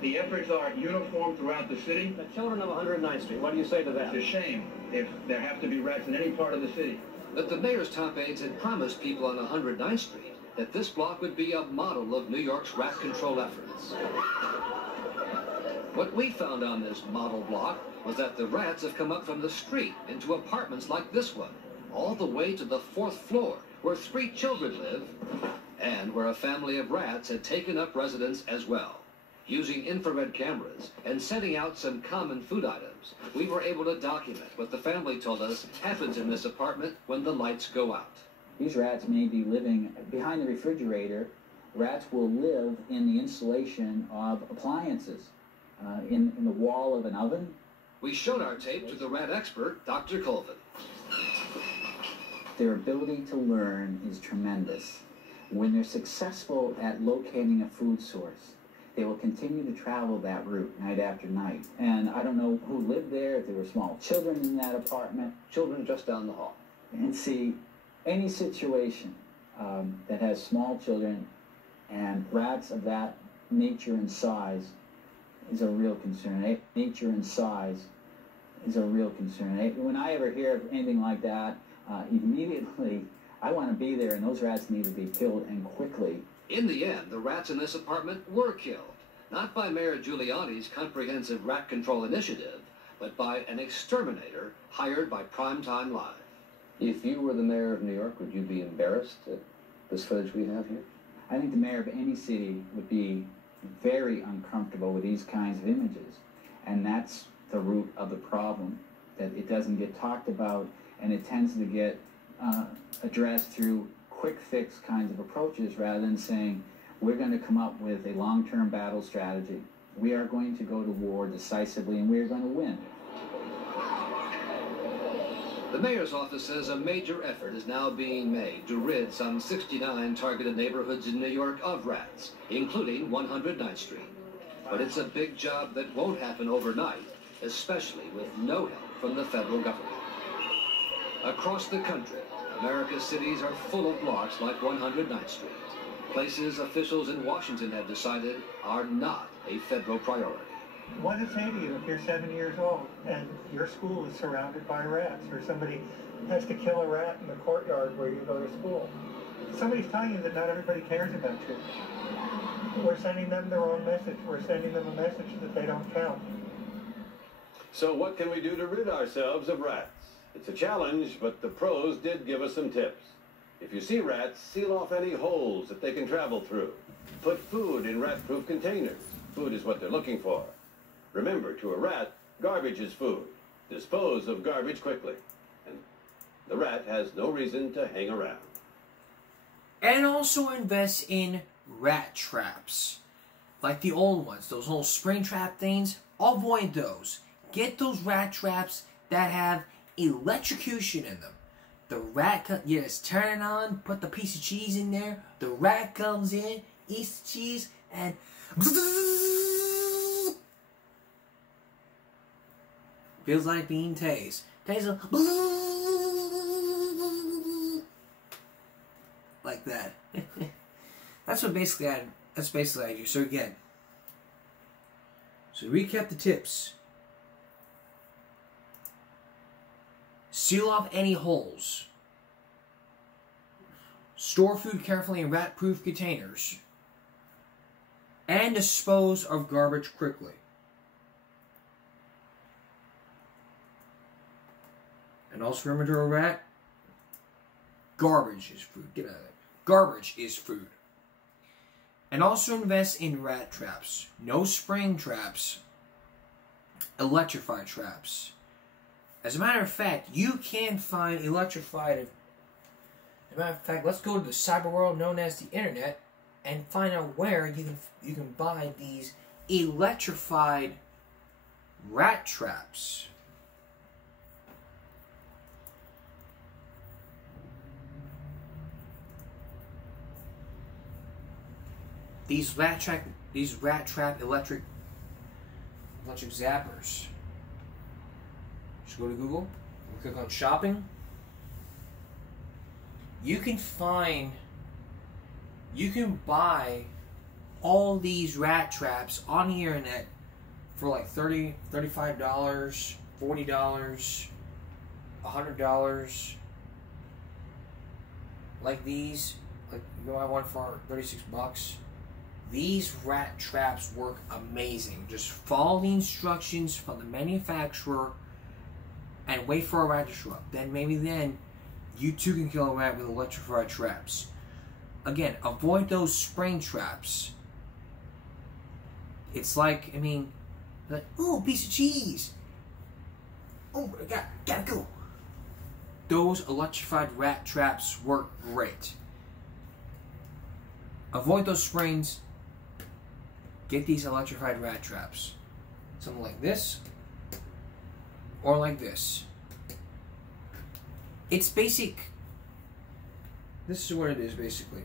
The efforts are uniform throughout the city. The children of 109th Street, what do you say to that? It's a shame if there have to be rats in any part of the city. But the mayor's top aides had promised people on 109th Street that this block would be a model of New York's rat control efforts. What we found on this model block was that the rats have come up from the street into apartments like this one, all the way to the 4th floor, where 3 children live, and where a family of rats had taken up residence as well. Using infrared cameras and sending out some common food items, we were able to document what the family told us happens in this apartment when the lights go out. These rats may be living behind the refrigerator. Rats will live in the insulation of appliances, in the wall of an oven. We showed our tape to the rat expert, Dr. Colvin. Their ability to learn is tremendous. When they're successful at locating a food source, they will continue to travel that route night after night. And I don't know who lived there, if there were small children in that apartment. Children just down the hall. And see, any situation that has small children and rats of that nature and size is a real concern. Nature and size is a real concern. When I ever hear of anything like that, immediately I want to be there, and those rats need to be killed, and quickly. In the end, the rats in this apartment were killed, not by Mayor Giuliani's comprehensive rat control initiative, but by an exterminator hired by Primetime Live. If you were the mayor of New York, would you be embarrassed at this footage we have here? I think the mayor of any city would be very uncomfortable with these kinds of images. And that's the root of the problem, that it doesn't get talked about, and it tends to get addressed through quick fix kinds of approaches rather than saying, we're going to come up with a long-term battle strategy. We are going to go to war decisively, and we are going to win. The mayor's office says a major effort is now being made to rid some 69 targeted neighborhoods in New York of rats, including 109th Street. But it's a big job that won't happen overnight, especially with no help from the federal government. Across the country, America's cities are full of blocks like 109th Street, places officials in Washington have decided are not a federal priority. What does it say to you if you're 7 years old and your school is surrounded by rats, or somebody has to kill a rat in the courtyard where you go to school? Somebody's telling you that not everybody cares about you. We're sending them their own message. We're sending them a message that they don't count. So what can we do to rid ourselves of rats? It's a challenge, but the pros did give us some tips. If you see rats, seal off any holes that they can travel through. Put food in rat-proof containers. Food is what they're looking for. Remember, to a rat, garbage is food. Dispose of garbage quickly. And the rat has no reason to hang around. And also invest in rat traps. Like the old ones, those old spring trap things. Avoid those. Get those rat traps that have electrocution in them. The rat, you just turn it on, put the piece of cheese in there, the rat comes in, eats the cheese, and feels like being tased. Tased like that. That's basically I do. So again, so recap the tips. Seal off any holes. Store food carefully in rat-proof containers. And dispose of garbage quickly. And also remember to a rat, garbage is food. Get out of there. Garbage is food. And also invest in rat traps. No spring traps. Electrified traps. As a matter of fact, you can find electrified. As a matter of fact, let's go to the cyber world known as the internet and find out where you can buy these electrified rat traps. These rat trap electric zappers. Just go to Google, click on shopping. You can buy all these rat traps on the internet for like $30, $35, $40, $100. Like these, like you buy one for $36. These rat traps work amazing. Just follow the instructions from the manufacturer and wait for a rat to show up. Then maybe then you too can kill a rat with electrified traps. Again, avoid those spring traps. It's like, I mean, like, oh, piece of cheese. Oh my God, gotta go. Those electrified rat traps work great. Avoid those springs. Get these electrified rat traps. Something like this. Or like this. It's basic. This is what it is, basically.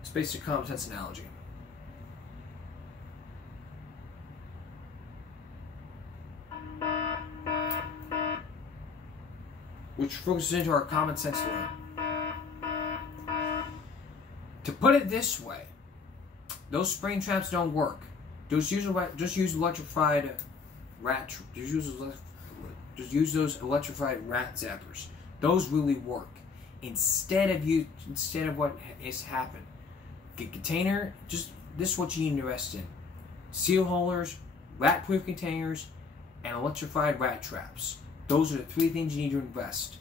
It's basic common sense analogy. Which focuses into our common sense learning. To put it this way, those spring traps don't work. Just use electrified rat. Just use those electrified rat zappers. Those really work. Instead of what has happened, get container. This is what you need to invest in: seal holders, rat-proof containers, and electrified rat traps. Those are the 3 things you need to invest.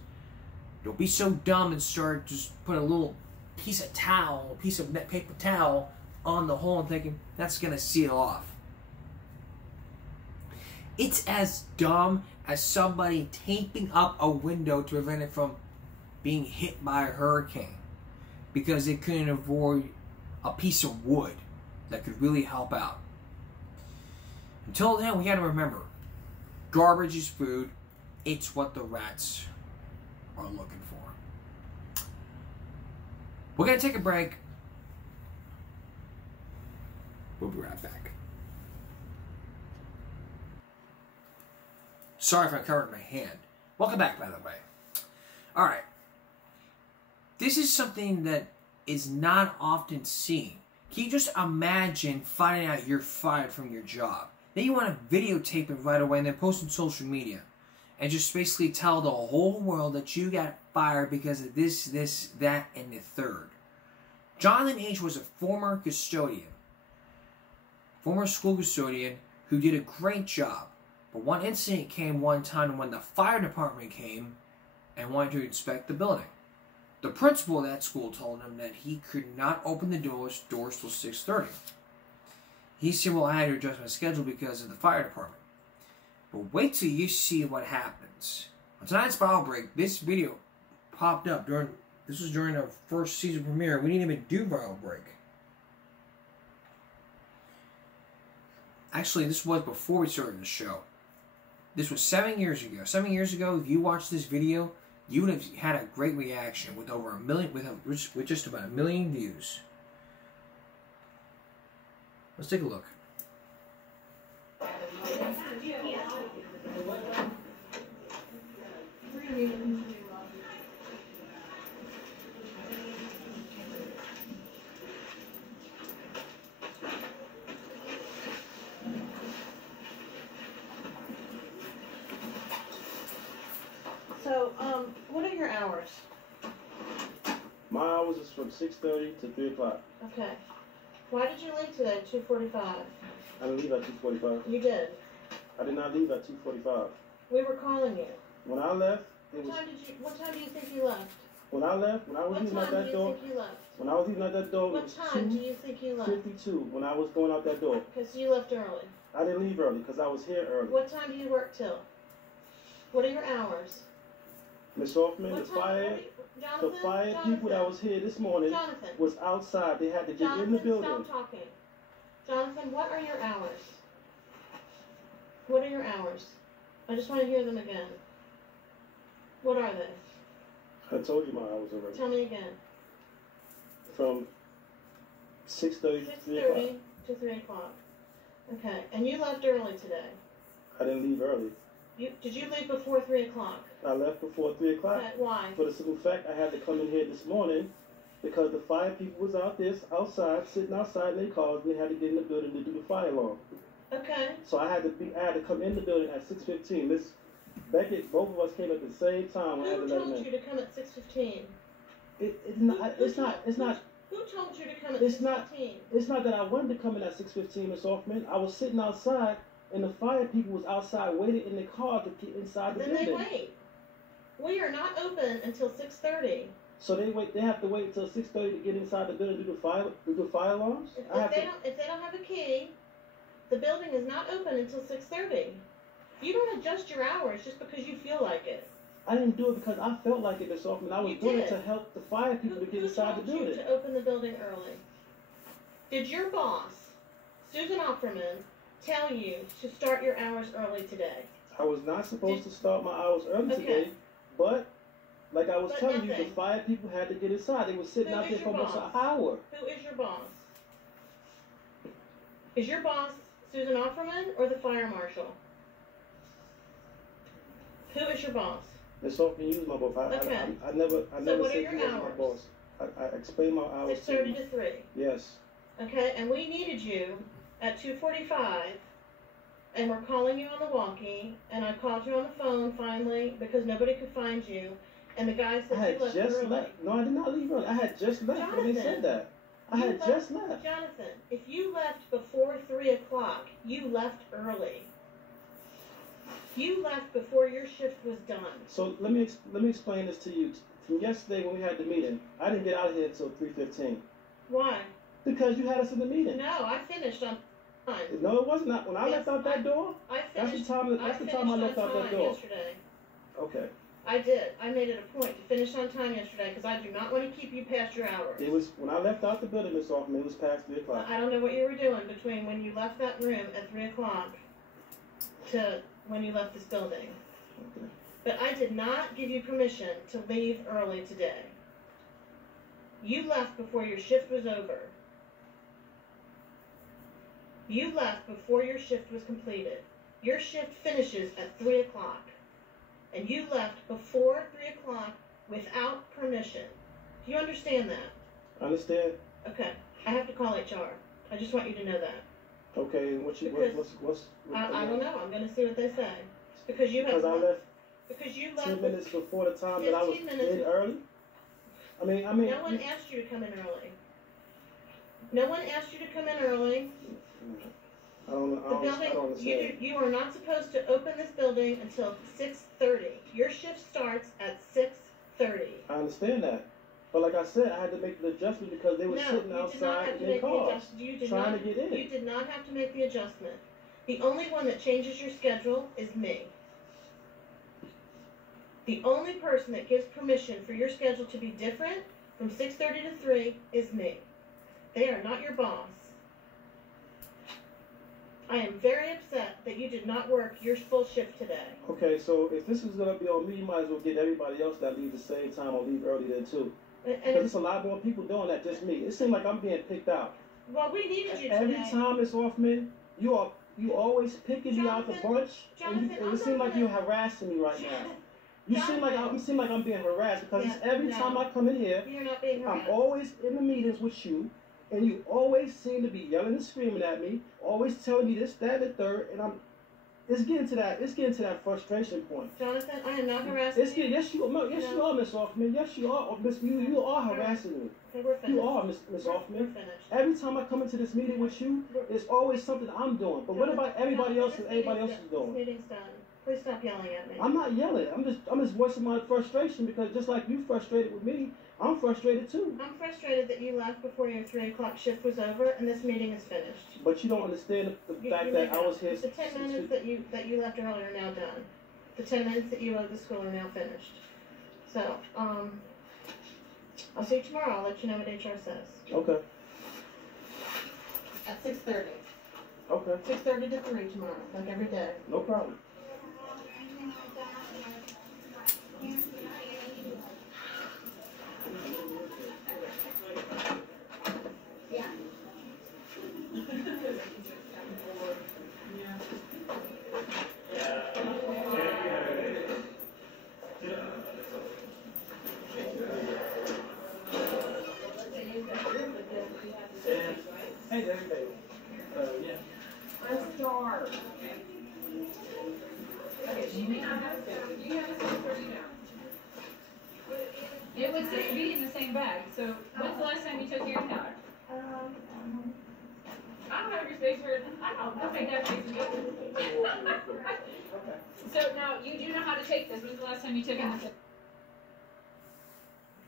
Don't be so dumb and start just put a little piece of towel, a piece of paper towel on the hole and thinking that's gonna seal off. It's as dumb as somebody taping up a window to prevent it from being hit by a hurricane because they couldn't avoid a piece of wood that could really help out. Until then, we gotta remember, garbage is food. It's what the rats are looking for. We're gonna take a break. We'll be right back. Sorry if I covered my hand. Welcome back, by the way. Alright. This is something that is not often seen. Can you just imagine finding out you're fired from your job? Then you want to videotape it right away and then post it on social media. And just basically tell the whole world that you got fired because of this, that, and the third. Jonathan H. was a former custodian. Former school custodian who did a great job. But one incident came one time when the fire department came and wanted to inspect the building. The principal of that school told him that he could not open the doors till 6:30. He said, well, I had to adjust my schedule because of the fire department. But wait till you see what happens. On tonight's Vinyl Break, this video popped up this was during our first season premiere. We didn't even do Vinyl Break. Actually, this was before we started the show. This was 7 years ago. 7 years ago, if you watched this video, you would have had a great reaction with over 1 million, with just about 1 million views. Let's take a look. So, what are your hours? My hours is from 6:30 to 3 o'clock. Okay. Why did you leave today at 2:45? I didn't leave at 2:45. You did. I did not leave at 2:45. We were calling you. When I left, it was... What time do you think you left? When I left, when I was leaving out that door... What time do you think you left? When I was leaving out that door, it was What time do you think you left? 2:52 when I was going out that door. Because you left early. I didn't leave early because I was here early. What time do you work till? What are your hours? Miss Hoffman, the fire people that was here this morning was outside. They had to get in the building. Stop talking. Jonathan, what are your hours? What are your hours? I just want to hear them again. What are they? I told you my hours already. Tell me again. From 6:30 to 3 o'clock. 6:30 to 3 o'clock. Okay, and you left early today. I didn't leave early. Did you leave before 3 o'clock? I left before 3 o'clock. Okay, why? For the simple fact I had to come in here this morning because the fire people was outside, sitting outside in their cars, and they had to get in the building to do the fire alarm. Okay. So I had to come in the building at 6:15. Miss Beckett, both of us came at the same time. Who told you to come at 6:15? It's not Who told you to come at It's 6:15? not. It's not that I wanted to come in at 6:15, Miss Hoffman. I was sitting outside, and the fire people was outside waiting in the car to get inside the Then building. they wait. We are not open until 6:30. So they wait. They have to wait until 6:30 to get inside the building to do the fire alarms. If they don't have a key, the building is not open until 6:30. You don't adjust your hours just because you feel like it. I didn't do it because I felt like it, Miss Hoffman. I was You doing it did. to help the fire people to get inside the Who told you building. to open the building early? Did your boss, Susan Opferman, tell you to start your hours early today? I was not supposed to start my hours early today, but like I was But telling you, nothing. the fire people had to get inside. They were sitting Who out is there for your almost boss? an hour. Who is your boss? Is your boss Susan Offerman or the fire marshal? Who is your boss? Miss Hoffman, you was my boss. Okay. I never what are said your you was my hours? boss. I explained my hours to 6:30 you. to 3. Yes. Okay, and we needed you at 2:45, and we're calling you on the walkie, and I called you on the phone finally because nobody could find you, and the guy I said had you left just early. left. No, I did not leave early. I had just left when they said that. I You had just left. Jonathan, if you left before 3 o'clock, you left early. You left before your shift was done. So let me explain this to you. From yesterday when we had the meeting, I didn't get out of here until 3:15 Why? because you had us in the meeting. No, I finished on time. No, it wasn't. When I left out that door, I that's finished. the time. That's the time I left on out that time door. yesterday. Okay. I did. I made it a point to finish on time yesterday because I do not want to keep you past your hours. It was when I left out the building, Miss Hoffman. It was past 3 o'clock. I don't know what you were doing between when you left that room at 3 o'clock to when you left this building. Okay. But I did not give you permission to leave early today. You left before your shift was over. You left before your shift was completed. Your shift finishes at 3 o'clock. And you left before 3 o'clock without permission. Do you understand that? I understand. Okay. I have to call HR. I just want you to know that. Okay. And what's I don't know. I'm going to see what they say. Because you have Because I left because you left 10 minutes before the time that I was 15 minutes in early. I mean. No one asked you to come in early. No one asked you to come in early. I don't understand. You are not supposed to open this building until 6:30. Your shift starts at 6:30. I understand that. But like I said, I had to make the adjustment because they were sitting outside in their cars trying to get in. You did not have to make the adjustment. The only one that changes your schedule is me. The only person that gives permission for your schedule to be different from 6:30 to 3 is me. They are not your boss. I am very upset that you did not work your full shift today. Okay, so if this is going to be on me, you might as well get everybody else that leaves the same time or leave early then too. Because there's a lot more people doing that, just me. It seems like I'm being picked out. Well, we needed you Every today. time it's Hoffman, you always picking me out the bunch, and it seems like you're harassing me right now. You seem like I'm being harassed because it's every time I come in here, You're not being I'm harassed. always in the meetings with you, and you always seem to be yelling and screaming at me, always telling me this, that, and the third, and it's getting to that frustration point. Jonathan, I am not harassing you. Yes, you are, Miss Hoffman. Yes, you are. You are harassing me. Okay, we're finished. You are, Miss Hoffman. We're finished. Every time I come into this meeting with you, it's always something I'm doing. But what about everybody else and everybody else is doing? This meeting's done. Please stop yelling at me. I'm not yelling. I'm just voicing my frustration because just like you frustrated with me, I'm frustrated too. I'm frustrated that you left before your 3 o'clock shift was over and this meeting is finished. But you don't understand the fact that I was here. The 10 minutes that you left earlier are now done. The 10 minutes that you owed the school are now finished. So, I'll see you tomorrow. I'll let you know what HR says. Okay. At 6:30. Okay. 6:30 to 3 tomorrow, like every day. No problem. Hey, there, baby. Yeah. I'm starved. Okay, you have a 6:30 now. It would be in the same bag. So when's the last time you took your shower? I don't have your face for it. I don't make that face good. So now you do know how to take this. When's the last time you took it?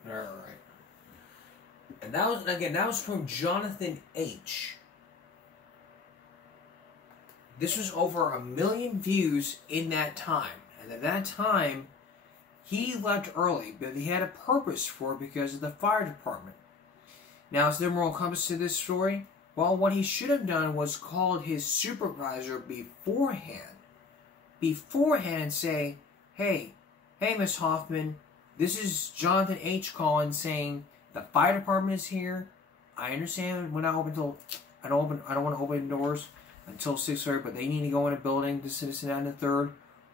All right. And that was from Jonathan H. This was over 1 million views in that time. And at that time, he left early, but he had a purpose for it because of the fire department. Now, is there moral compass to this story? Well, what he should have done was called his supervisor beforehand and say, hey, Miss Hoffman, this is Jonathan H. calling saying the fire department is here. I understand when I open till I don't want to open doors until 6:30, but they need to go in a building, this and that and the third.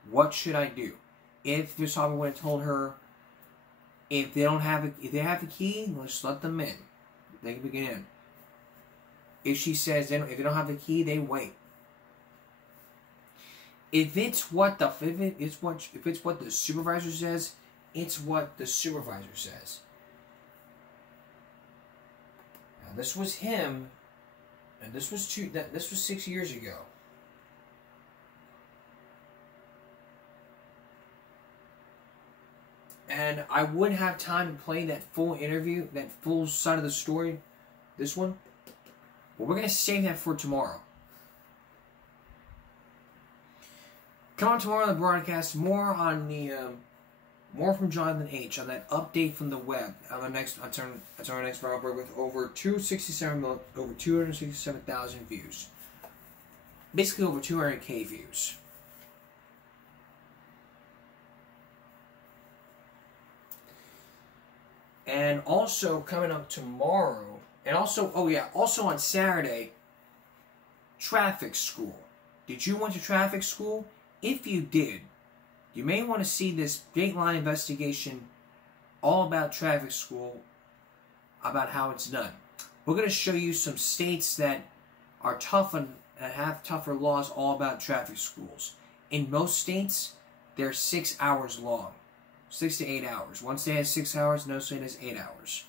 What should I do? If Miss Hoffman would have told her, if they have the key, let's let them in. They can begin in. If she says if they don't have the key, they wait. If it's what the supervisor says, it's what the supervisor says. Now this was him, and this was 6 years ago. And I wouldn't have time to play that full interview, that full side of the story, this one. But we're going to save that for tomorrow. Come on tomorrow on the broadcast, more on the, more from Jonathan H. on that update from the web. On our next viral break with over 267,000 views. Basically over 200K views. And also coming up tomorrow, and also, also on Saturday, traffic school. Did you went to traffic school? If you did, you may want to see this Dateline investigation all about traffic school, about how it's done. We're going to show you some states that are tough and have tougher laws all about traffic schools. In most states, they're 6 hours long. 6 to 8 hours. One state has 6 hours, no state has 8 hours.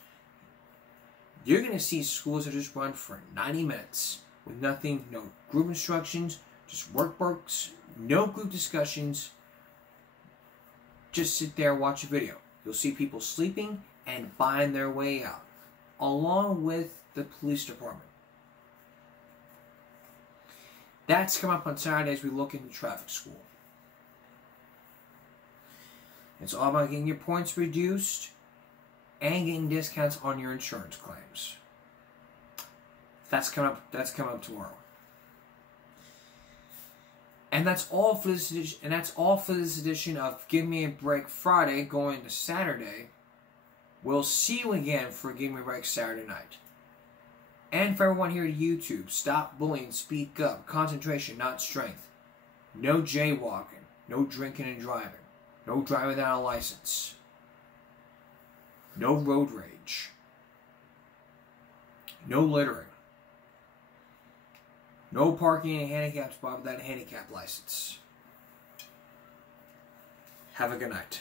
You're going to see schools that just run for 90 minutes with nothing, no group instructions, just workbooks, no group discussions. Just sit there and watch a video. You'll see people sleeping and buying their way out, along with the police department. That's come up on Saturday as we look into traffic school. It's all about getting your points reduced and getting discounts on your insurance claims. That's coming up tomorrow. And that's all for this edition. And that's all for this edition of Give Me a Break Friday, going to Saturday. We'll see you again for Give Me a Break Saturday night. And for everyone here at YouTube, stop bullying, speak up. Concentration, not strength. No jaywalking. No drinking and driving. No driving without a license. No road rage. No littering. No parking in a handicapped spot without a handicap license. Have a good night.